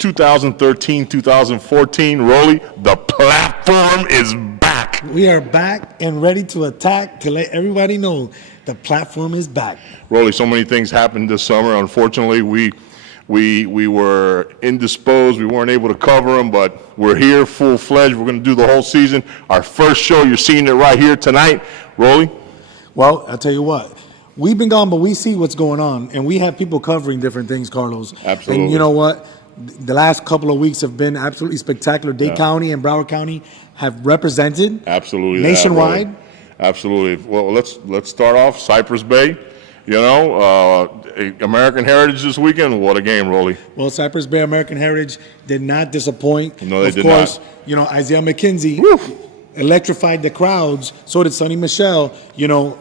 2013, 2014. Rolly, the platform is back. We are back and ready to attack to let everybody know the platform is back. Rolly, so many things happened this summer. Unfortunately, we were indisposed. We weren't able to cover them, but we're here full-fledged. We're going to do the whole season. Our first show, you're seeing it right here tonight. Rolly? Well, I'll tell you what. We've been gone, but we see what's going on, and we have people covering different things, Carlos. Absolutely. And you know what? The last couple of weeks have been absolutely spectacular. Dade County and Broward County have represented absolutely nationwide. Absolutely. Well, let's start off Cypress Bay. You know, American Heritage this weekend. What a game, Rolly. Well, Cypress Bay American Heritage did not disappoint. No, they did not. Of course, not. You know, Isaiah McKenzie electrified the crowds. So did Sonny Michel, you know,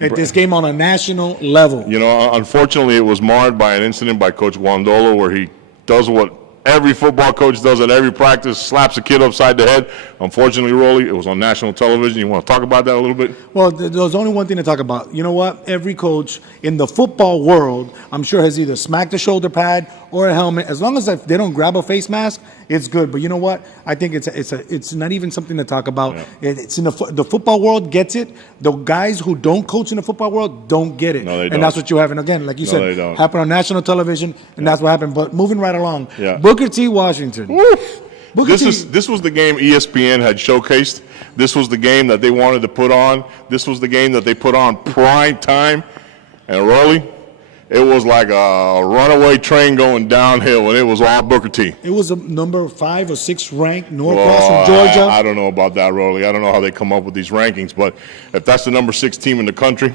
at this game on a national level. You know, unfortunately, it was marred by an incident by Coach Guandolo where he does what every football coach does at every practice, slaps a kid upside the head. Unfortunately, Rolly, it was on national television. You want to talk about that a little bit? Well, there's only one thing to talk about. You know what? Every coach in the football world, I'm sure, has either smacked a shoulder pad or a helmet. As long as they don't grab a face mask, it's good. But you know what? I think it's not even something to talk about. Yeah. It's in the football world gets it. The guys who don't coach in the football world don't get it. No, they don't. And that's what you have. And again, like you said, happened on national television, and that's what happened. But moving right along, Booker T. Washington. This was the game ESPN had showcased. This was the game that they wanted to put on. This was the game that they put on prime time. And Rolly, it was like a runaway train going downhill, and it was all Booker T. It was a number 5 or 6 ranked Norcross from Georgia. I don't know about that, Rolly. I don't know how they come up with these rankings, but if that's the number 6 team in the country,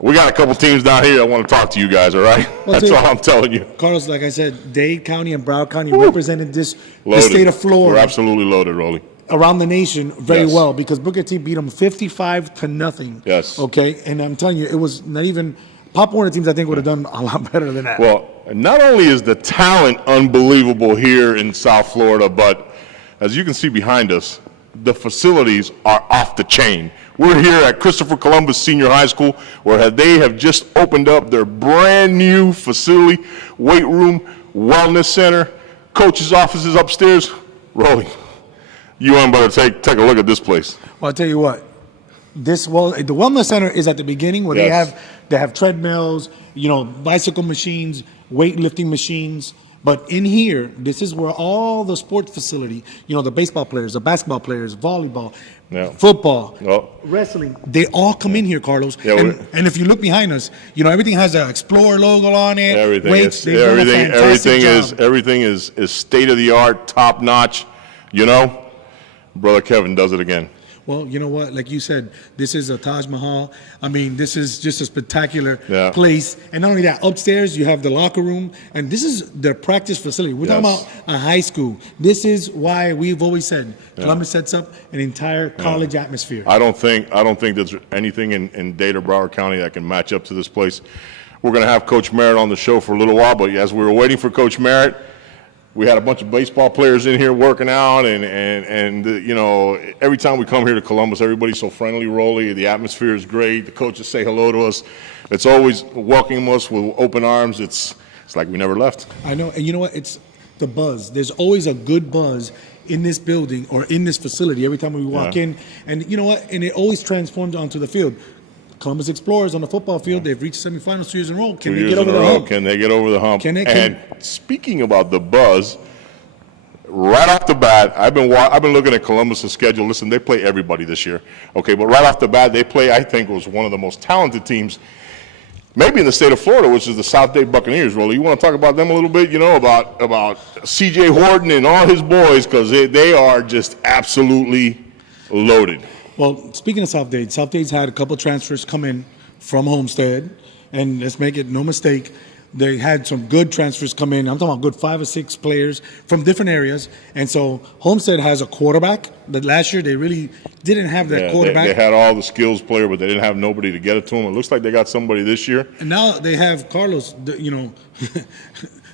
we got a couple teams down here that want to talk to you guys, all right? Well, that's all I'm telling you. Carlos, like I said, Dade County and Broward County represented the state of Florida. We're absolutely loaded, Rolly. Around the nation very well because Booker T beat them 55-0. Yes. Okay, and I'm telling you, it was not even Pop Warner teams. I think would have done a lot better than that. Well, not only is the talent unbelievable here in South Florida, but as you can see behind us, the facilities are off the chain. We're here at Christopher Columbus Senior High School, where they have just opened up their brand new facility, weight room, wellness center, coaches' offices upstairs. Rolly, you and better take a look at this place. Well, I'll tell you what. The wellness center is at the beginning where they have treadmills, you know, bicycle machines, weightlifting machines. But in here, this is where all the sports facility, you know, the baseball players, the basketball players, volleyball, football, wrestling, they all come in here, Carlos. Yeah, and if you look behind us, you know, everything has an Explorer logo on it. Everything is state of the art, top notch. You know, Brother Kevin does it again. Well, you know what? Like you said, this is a Taj Mahal. I mean, this is just a spectacular place. And not only that, upstairs you have the locker room, and this is their practice facility. We're talking about a high school. This is why we've always said Columbus sets up an entire college atmosphere. I don't think there's anything in Dade or Broward County that can match up to this place. We're going to have Coach Merritt on the show for a little while, but as we were waiting for Coach Merritt, we had a bunch of baseball players in here working out, and you know, every time we come here to Columbus, everybody's so friendly, Rolly. The atmosphere is great. The coaches say hello to us. It's always welcoming us with open arms. It's like we never left. I know, and you know what? It's the buzz. There's always a good buzz in this building or in this facility every time we walk in, and you know what? And it always transforms onto the field. Columbus Explorers on the football field, they've reached semifinals 2 years in a row. Can they get over the hump? Can they get over the hump? And speaking about the buzz, right off the bat, I've been looking at Columbus's schedule. Listen, they play everybody this year. Okay, but right off the bat, they play, I think, was one of the most talented teams, maybe in the state of Florida, which is the South Dade Buccaneers. Rolly, you want to talk about them a little bit? You know, about C.J. Horton and all his boys, because they are just absolutely loaded. Well, speaking of South Dade's had a couple transfers come in from Homestead, and let's make it no mistake, they had some good transfers come in. I'm talking about good 5 or 6 players from different areas, and so Homestead has a quarterback. But last year they really didn't have that quarterback. They had all the skills player, but they didn't have nobody to get it to them. It looks like they got somebody this year. And now they have Carlos. You know,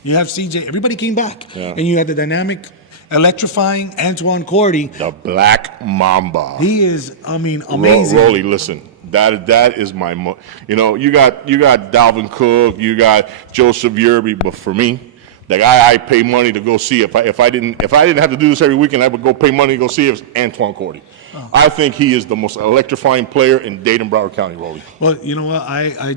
you have CJ. Everybody came back, and you had the dynamic, electrifying Antoine Cordy. The Black Mamba. He is, I mean, amazing. Rolly, listen, that is my, you know, you got Dalvin Cook, you got Joseph Yerby, but for me, the guy I pay money to go see, if I didn't have to do this every weekend, I would go pay money to go see if Antoine Cordy. I think he is the most electrifying player in Dade, Broward County, Rolly. Well, you know what? I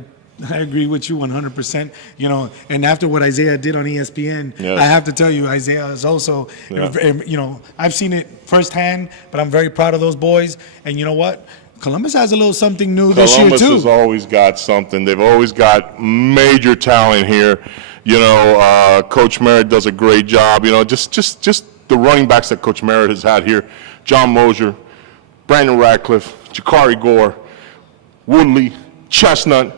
agree with you 100%. You know, and after what Isaiah did on ESPN, Yes. I have to tell you, Isaiah is also, you know, I've seen it firsthand, but I'm very proud of those boys. And you know what? Columbus has a little something new this year, Columbus too. has always got something. They've always got major talent here. You know, Coach Merritt does a great job. You know, just the running backs that Coach Merritt has had here: John Mosier, Brandon Radcliffe, Jakari Gore, Woodley, Chestnut.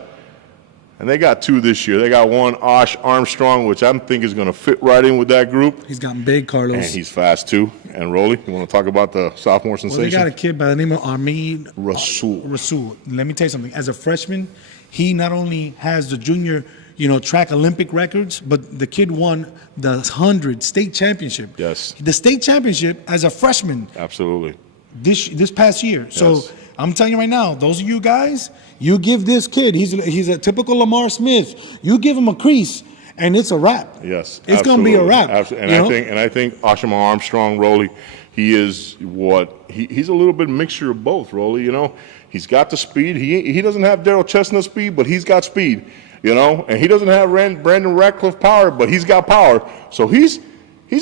And they got two this year. They got one, Osh Armstrong, which I think is going to fit right in with that group. He's gotten big, Carlos. And he's fast, too. And Rolly, you want to talk about the sophomore sensation? Well, they got a kid by the name of Ahmed Rasul. Rasul. Let me tell you something. As a freshman, he not only has the junior, you know, track Olympic records, but the kid won the 100 state championship. Yes. The state championship as a freshman Absolutely. this past year. So Yes. I'm telling you right now, those of you guys, you give this kid, he's a typical Lamar Smith. You give him a crease, and it's a wrap. Yes, It's going to be a absolutely. wrap. Absolutely. And I think Oshima Armstrong, Rolly, he is he's a little bit mixture of both, Rolly. You know, he's got the speed. He doesn't have Daryl Chestnut speed, but he's got speed. You know, and he doesn't have Brandon Radcliffe power, but he's got power. So he's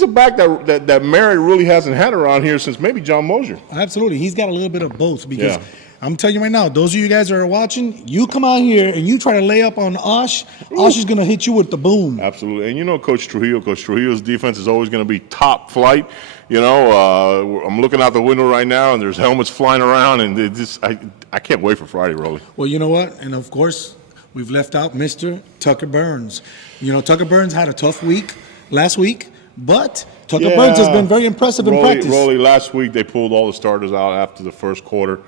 a back that Merritt really hasn't had around here since maybe John Mosier. Absolutely. He's got a little bit of both because Yeah. I'm telling you right now, those of you guys that are watching, you come out here and you try to lay up on Osh is going to hit you with the boom. Absolutely. And you know Coach Trujillo's defense is always going to be top flight. You know, I'm looking out the window right now, and there's helmets flying around, and I can't wait for Friday, Rolly. Well, you know what? And of course, we've left out Mr. Tucker Burns. You know, Tucker Burns had a tough week last week, but Tucker Burns has been very impressive in practice. Rolly, last week they pulled all the starters out after the first quarter.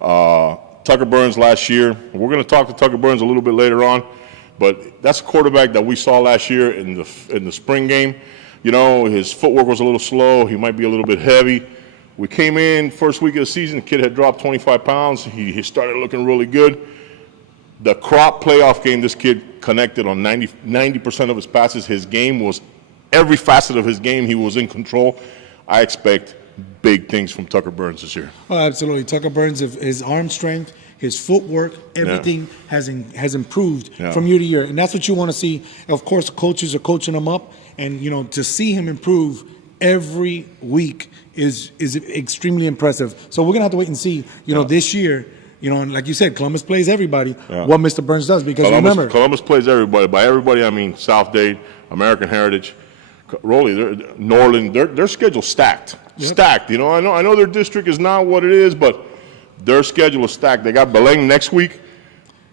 Tucker Burns last year, we're going to talk to Tucker Burns a little bit later on, but that's a quarterback that we saw last year in the spring game. You know, his footwork was a little slow. He might be a little bit heavy. We came in first week of the season, the kid had dropped 25 pounds. He started looking really good. The Crop playoff game, this kid connected on 90% of his passes. His game was, every facet of his game, he was in control. I expect big things from Tucker Burns this year. Oh, absolutely. Tucker Burns, his arm strength, his footwork, everything has improved from year to year. And that's what you want to see. Of course, coaches are coaching him up. And, you know, to see him improve every week is extremely impressive. So we're going to have to wait and see, you know, this year. You know, and like you said, Columbus plays everybody, what Mr. Burns does. Because remember, Columbus plays everybody. By everybody, I mean South Dade, American Heritage, Rolly, Norland, their schedule's stacked. Stacked. You know, I know their district is not what it is, but their schedule is stacked. They got Beleng next week.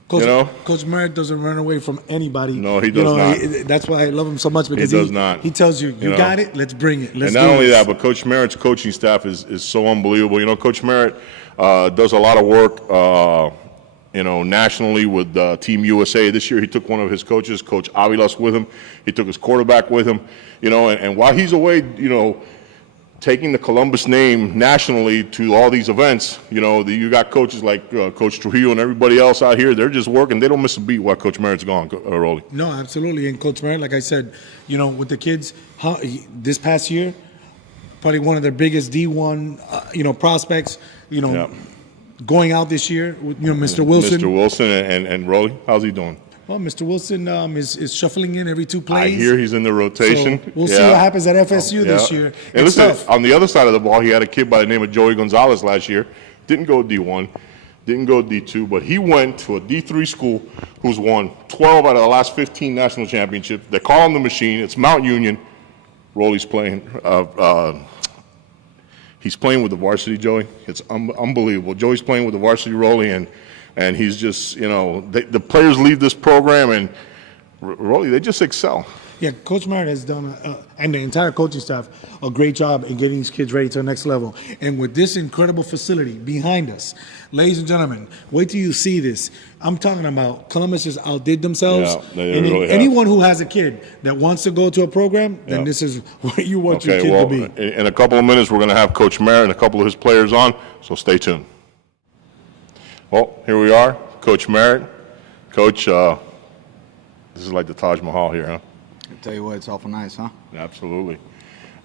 Coach Merritt doesn't run away from anybody. No, he does not. That's why I love him so much because he does not. He tells you, you got it, let's bring it. Let's and not do only this. that, but Coach Merritt's coaching staff is so unbelievable. You know, Coach Merritt does a lot of work, you know, nationally with Team USA. This year he took one of his coaches, Coach Avilas, with him. He took his quarterback with him. You know, and while he's away, you know, taking the Columbus name nationally to all these events, you know, you got coaches like Coach Trujillo and everybody else out here. They're just working. They don't miss a beat while Coach Merritt's gone, Rolly. No, absolutely. And Coach Merritt, like I said, you know, with the kids, this past year, probably one of their biggest D1, you know, prospects, you know, going out this year with, you know, Mr. Wilson. Mr. Wilson and Rolly, how's he doing? Well, Mr. Wilson is shuffling in every 2 plays. I hear he's in the rotation. So we'll see what happens at FSU this year. And listen, on the other side of the ball, he had a kid by the name of Joey Gonzalez last year. Didn't go D1, didn't go D2, but he went to a D3 school who's won 12 out of the last 15 national championships. They call him the Machine. It's Mount Union. Rolly's playing. He's playing with the varsity, Joey. It's unbelievable. Joey's playing with the varsity, Rolly, and he's just, you know, the players leave this program and, Rolly, they just excel. Yeah, Coach Merritt has done, and the entire coaching staff, a great job in getting these kids ready to the next level. And with this incredible facility behind us, ladies and gentlemen, wait till you see this. I'm talking about Columbus just outdid themselves. Yeah, they and really have. anyone who has a kid that wants to go to a program, then this is where you want your kid to be. In a couple of minutes, we're going to have Coach Merritt and a couple of his players on, so stay tuned. Well, here we are, Coach Merritt. Coach, this is like the Taj Mahal here, huh? I tell you what, it's awful nice, huh? Absolutely.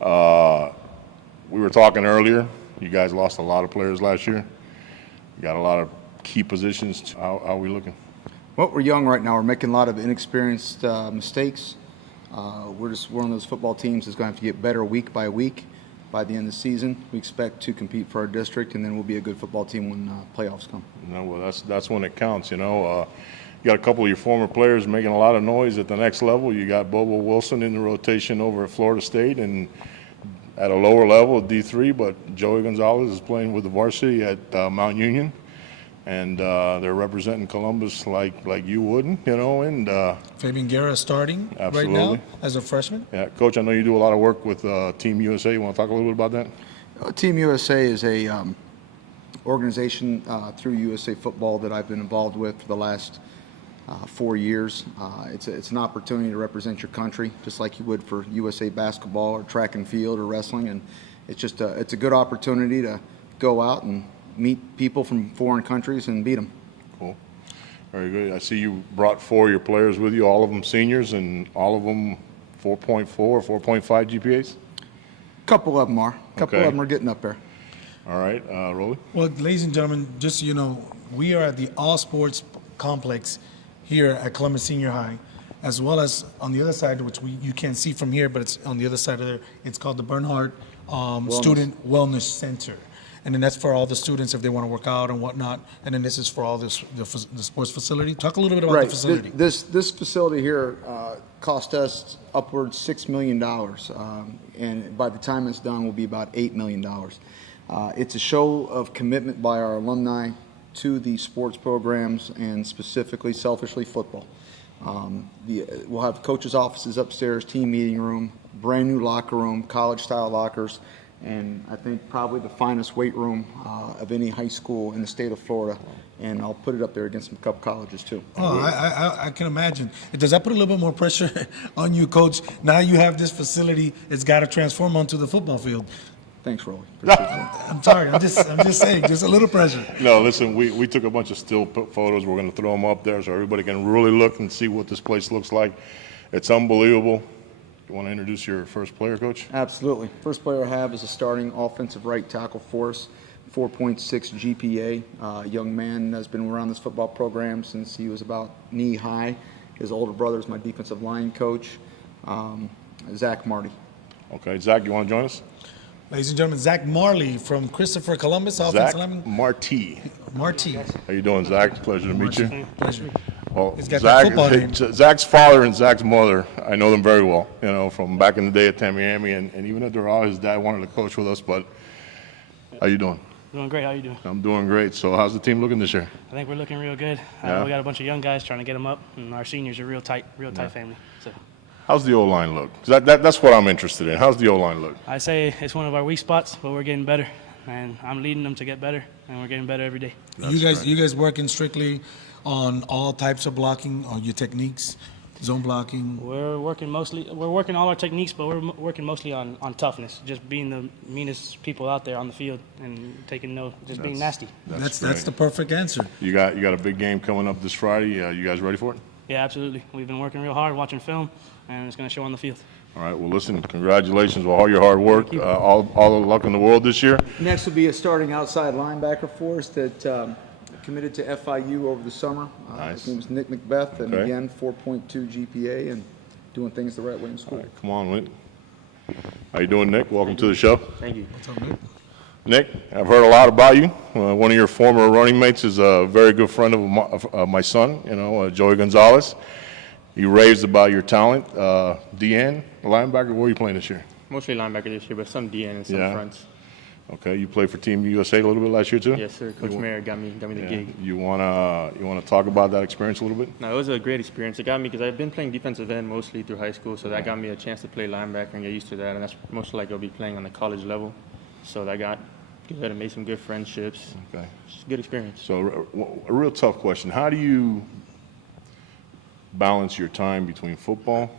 We were talking earlier. You guys lost a lot of players last year. You got a lot of key positions. How are we looking? Well, we're young right now. We're making a lot of inexperienced mistakes. We're just one of those football teams that's going to have to get better week by week. By the end of the season, we expect to compete for our district, and then we'll be a good football team when playoffs come. No, well, that's when it counts. You got a couple of your former players making a lot of noise at the next level. You got Bobo Wilson in the rotation over at Florida State, and at a lower level, D3. But Joey Gonzalez is playing with the varsity at Mount Union, and they're representing Columbus like you wouldn't, and Fabian Guerra starting right Absolutely. now as a freshman. yeah, Coach, I know you do a lot of work with Team USA. You want to talk a little bit about that? Team USA is a organization through USA Football that I've been involved with for the last 4 years. It's an opportunity to represent your country, just like you would for USA Basketball or track and field or wrestling, and it's a good opportunity to go out and meet people from foreign countries and beat them. Cool. Very good. I see you brought 4 of your players with you, all of them seniors, and all of them 4.4, 4.5 GPAs? A couple of them are. A couple Okay. of them are getting up there. All right, Rolly? Well, ladies and gentlemen, just so you know, we are at the All Sports Complex here at Columbus Senior High, as well as on the other side, which you can't see from here, but it's on the other side of there. It's called the Bernhardt Student Wellness Center. And then that's for all the students if they want to work out and whatnot. And then this is for all the sports facility. Talk a little bit about the facility. This facility here cost us upwards $6 million, and by the time it's done, will be about $8 million. It's a show of commitment by our alumni to the sports programs and specifically, selfishly, football. We'll have coaches' offices upstairs, team meeting room, brand new locker room, college-style lockers, and I think probably the finest weight room of any high school in the state of Florida. And I'll put it up there against some couple colleges too. Oh, I can imagine. Does that put a little bit more pressure on you, Coach? Now you have this facility, it's got to transform onto the football field. Thanks, Rolly. I'm sorry, I'm just saying, just a little pressure. No, listen, we took a bunch of still photos. We're going to throw them up there so everybody can really look and see what this place looks like. It's unbelievable. You want to introduce your first player, Coach? Absolutely. First player I have is a starting offensive right tackle for us, 4.6 GPA. Young man has been around this football program since he was about knee high. His older brother is my defensive line coach, Zach Marty. Okay, Zach, you want to join us? Ladies and gentlemen, Zach Marley from Christopher Columbus, offensive Zach lineman. Marti. Marty. How you doing, Zach? Pleasure to meet you. Pleasure. Well, He's got that football name. Zach's father and Zach's mother, I know them very well, from back in the day at Tamiami, and even at Doral, his dad wanted to coach with us, but how you doing? Doing great. How you doing? I'm doing great. So how's the team looking this year? I think we're looking real good. Yeah. We got a bunch of young guys trying to get them up, and our seniors are real tight family. So How's the O-line look? 'Cause that's what I'm interested in. How's the O-line look? I say it's one of our weak spots, but we're getting better, and I'm leading them to get better, and we're getting better every day. You guys working strictly on all types of blocking, on your techniques, zone blocking? We're working all our techniques, but we're working mostly on toughness, just being the meanest people out there on the field and being nasty. That's great. the perfect answer. You got a big game coming up this Friday. You guys ready for it? Yeah, absolutely. We've been working real hard, watching film, and it's going to show on the field. All right. Well, listen. Congratulations for all your hard work. Thank you. All the luck in the world this year. Next will be a starting outside linebacker for us that committed to FIU over the summer. Nice. His name is Nick Macbeth, and Okay. again, 4.2 GPA and doing things the right way in school. All right, come on, Nick. How you doing, Nick? Welcome to the show. Thank you. What's up, Nick? Nick, I've heard a lot about you. One of your former running mates is a very good friend of my son, Joey Gonzalez. He raved about your talent. DN, linebacker, where are you playing this year? Mostly linebacker this year, but some DN and some Yeah. fronts. Okay, you played for Team USA a little bit last year too? Yes, sir. Coach Mayer got me the Yeah. gig. You wanna talk about that experience a little bit? No, it was a great experience. It got me because I've been playing defensive end mostly through high school, so that got me a chance to play linebacker and get used to that. And that's most likely I'll be playing on the college level. So that got good and made some good friendships. Okay. It's a good experience. So a real tough question. How do you balance your time between football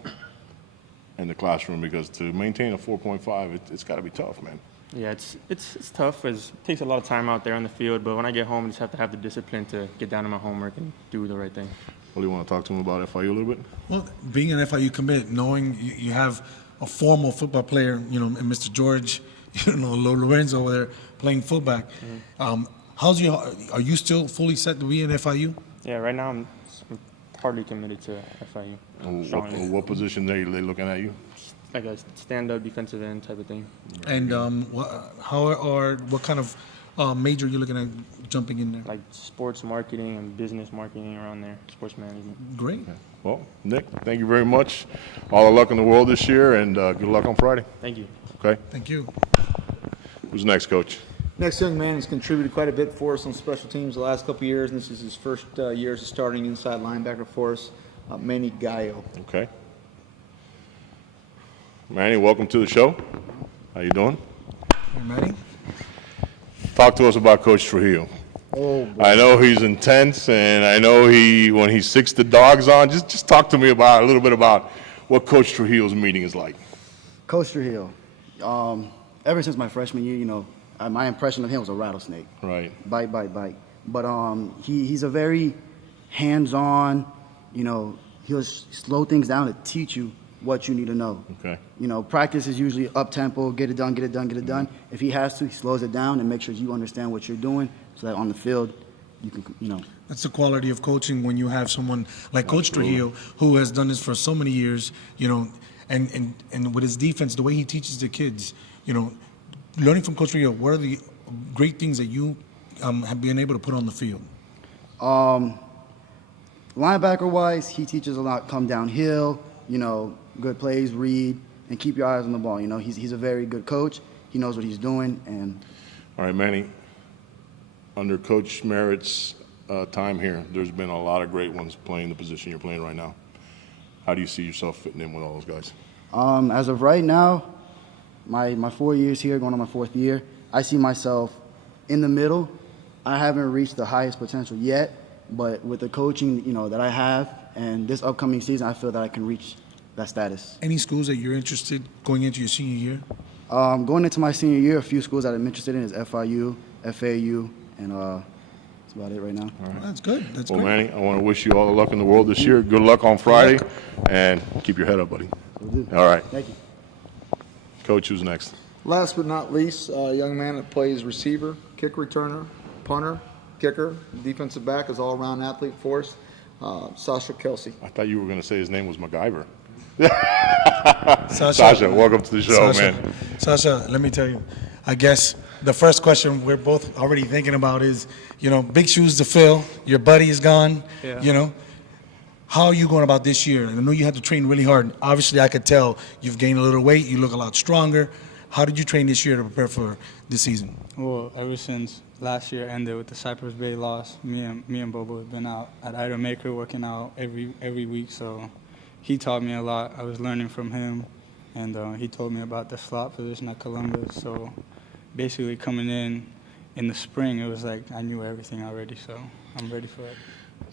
and the classroom? Because to maintain a 4.5, it's got to be tough, man. Yeah, it's tough. It takes a lot of time out there on the field, but when I get home, I just have to have the discipline to get down to my homework and do the right thing. Well, you want to talk to him about FIU a little bit? Well, being an FIU commit, knowing you have a former football player, you know, and Mr. George, you know, Lorenzo over there playing fullback. Are you still fully set to be in FIU? Yeah, right now I'm hardly committed to FIU. Strongly. What position they looking at you? Like a stand-up defensive end type of thing. And what kind of major are you looking at jumping in there? Like sports marketing and business marketing around there, sports management. Great. Well, Nick, thank you very much. All the luck in the world this year, and good luck on Friday. Thank you. Okay? Thank you. Who's next, Coach? Next young man has contributed quite a bit for us on special teams the last couple of years, and this is his first year as a starting inside linebacker for us, Manny Gallo. Okay. Manny, welcome to the show. How you doing? Hey, Manny. Talk to us about Coach Trujillo. Oh, I know he's intense, and I know when he sicks the dogs on. Just talk to me about a little bit about what Coach Trujillo's meeting is like. Coach Trujillo, ever since my freshman year, you know, my impression of him was a rattlesnake. Right. Bite, bite, bite. But he's a very hands-on, you know, he'll slow things down to teach you what you need to know. Okay. You know, practice is usually up-tempo, get it done, get it done, get it done. If he has to, he slows it down and makes sure you understand what you're doing so that on the field you can, you know. That's the quality of coaching when you have someone like Coach Trujillo who has done this for so many years, you know, and with his defense, the way he teaches the kids, you know, learning from Coach Trujillo, what are the great things that you have been able to put on the field? Linebacker-wise, he teaches a lot, come downhill, you know, good plays, read, and keep your eyes on the ball. You know, he's a very good coach. He knows what he's doing. And All right, Manny. Under Coach Merritt's time here, there's been a lot of great ones playing the position you're playing right now. How do you see yourself fitting in with all those guys? as of right now, my 4 years here, going on my 4th year, I see myself in the middle. I haven't reached the highest potential yet, but with the coaching, you know, that I have and this upcoming season, I feel that I can reach that status. Any schools that you're interested going into your senior year? Going into my senior year, a few schools that I'm interested in is FIU, FAU, and that's about it right now. Well, that's good. That's Well, great. Manny, I want to wish you all the luck in the world this year. Good luck on Friday, and keep your head up, buddy. Will do. All right. Thank you. Coach, who's next? Last but not least, a young man that plays receiver, kick returner, punter, kicker, defensive back, is all-around athlete for us, Sasha Kelsey. I thought you were going to say his name was MacGyver. Sasha, Sasha, welcome to the show, man. Sasha, let me tell you, I guess the first question we're both already thinking about is, you know, big shoes to fill. Your buddy is gone. Yeah. You know, how are you going about this year? I know you had to train really hard. Obviously, I could tell you've gained a little weight. You look a lot stronger. How did you train this year to prepare for this season? Well, ever since last year ended with the Cypress Bay loss, me and Bobo have been out at Idolmaker working out every week. So he taught me a lot. I was learning from him, and he told me about the slot position at Columbus. So basically, coming in the spring, it was like I knew everything already. So I'm ready for it.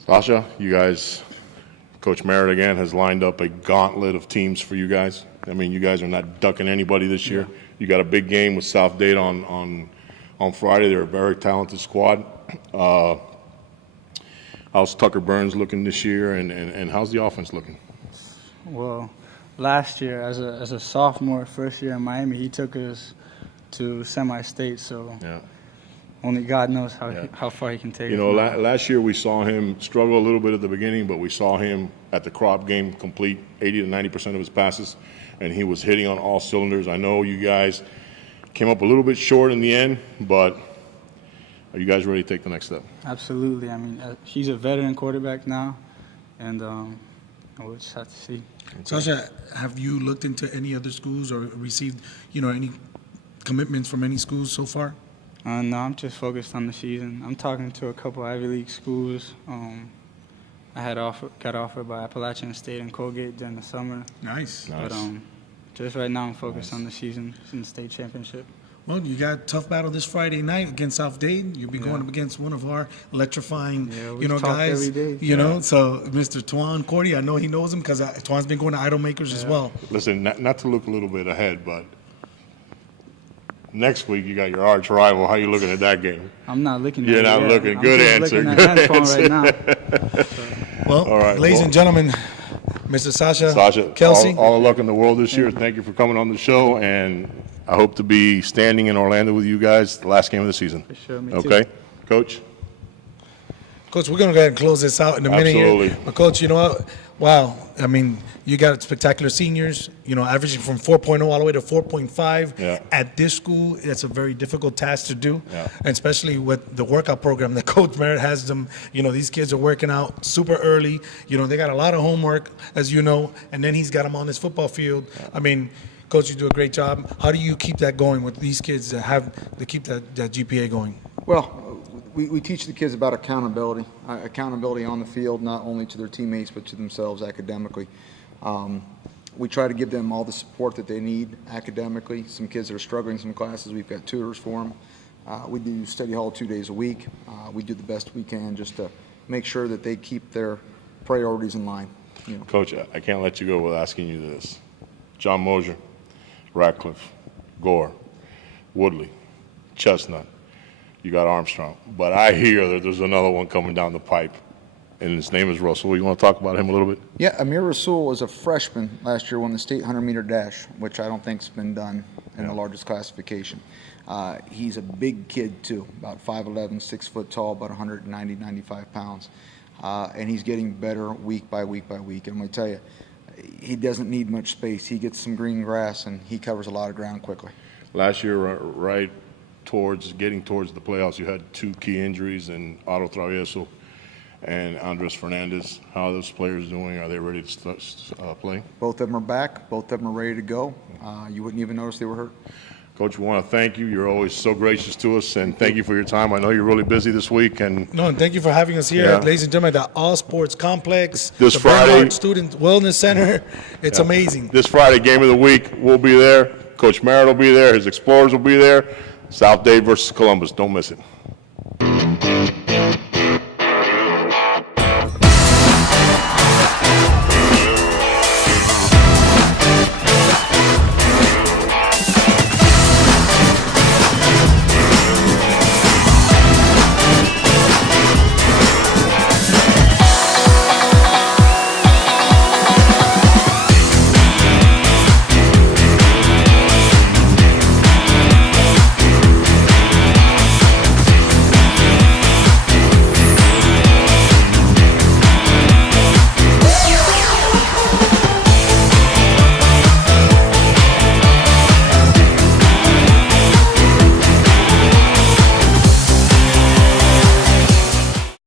Sasha, you guys, Coach Merritt again has lined up a gauntlet of teams for you guys. I mean, you guys are not ducking anybody this year. You got a big game with South Dade on Friday. They're a very talented squad. How's Tucker Burns looking this year, and how's the offense looking? Well, last year as a sophomore, first year in Miami, he took us to semi-state. So Yeah. only God knows Yeah. how far he can take You us. know, now. last year we saw him struggle a little bit at the beginning, but we saw him at the Crop game complete 80 to 90% of his passes, and he was hitting on all cylinders. I know you guys came up a little bit short in the end, but are you guys ready to take the next step? Absolutely. I mean, he's a veteran quarterback now, and we'll just have to see. Sasha, have you looked into any other schools or received, you know, any commitments from any schools so far? No, I'm just focused on the season. I'm talking to a couple Ivy League schools. I got offered by Appalachian State and Colgate during the summer. Nice. But just right now, I'm focused on the season and the state championship. Well, you got a tough battle this Friday night against South Dade. You'll be going up against one of our electrifying, Yeah, we you know, talk guys. every day. You know, so Mr. Tuan Cordy, I know he knows him because Tuan's been going to Idolmakers as well. Listen, not to look a little bit ahead, but Next week, you got your arch rival. How you looking at that game? I'm not looking. You're at not it yet. looking. I'm Good just answer. looking at Good Antoine answer. right now. Well, All right, ladies well- and gentlemen, Mr. Sasha, Sasha, Kelsey. all the luck in the world this year. Thank you for coming on the show, and I hope to be standing in Orlando with you guys the last game of the season. For sure, me too. Okay, Coach? Coach, we're going to go ahead and close this out in a minute here. Absolutely. But, Coach, you know what? Wow. I mean, you got spectacular seniors, you know, averaging from 4.0 all the way to 4.5. Yeah. At this school, it's a very difficult task to do, Yeah. and especially with the workout program that Coach Merritt has them. You know, these kids are working out super early. You know, they got a lot of homework, as you know, and then he's got them on his football field. I mean, Coach, you do a great job. How do you keep that going with these kids that keep that GPA going? Well, we teach the kids about accountability, accountability on the field, not only to their teammates, but to themselves academically. We try to give them all the support that they need academically. Some kids that are struggling in some classes, we've got tutors for them. We do study hall 2 days a week. We do the best we can just to make sure that they keep their priorities in line. You know. Coach, I can't let you go without asking you this. John Mosier, Radcliffe, Gore, Woodley, Chestnut, you got Armstrong. But I hear that there's another one coming down the pipe, and his name is Russell. You want to talk about him a little bit? Yeah, Amir Rasul was a freshman last year, won the state 100-meter dash, which I don't think's been done in the largest classification. He's a big kid, too, about 5'11", 6 foot tall, about 190, 95 pounds. And he's getting better week by week by week. And I'm going to tell you, he doesn't need much space. He gets some green grass, and he covers a lot of ground quickly. Last year, right getting towards the playoffs, you had two key injuries in Otto Travieso and Andres Fernandez. How are those players doing? Are they ready to play? Both of them are back. Both of them are ready to go. You wouldn't even notice they were hurt. Coach, we want to thank you. You're always so gracious to us, and thank you for your time. I know you're really busy this week, and No, and thank you for having us here, Yeah. ladies and gentlemen, at the All Sports Complex, This the Friday- Bernhardt Student Wellness Center. It's amazing. this Friday, game of the week, we'll be there. Coach Merritt will be there. His Explorers will be there. South Dade versus Columbus. Don't miss it.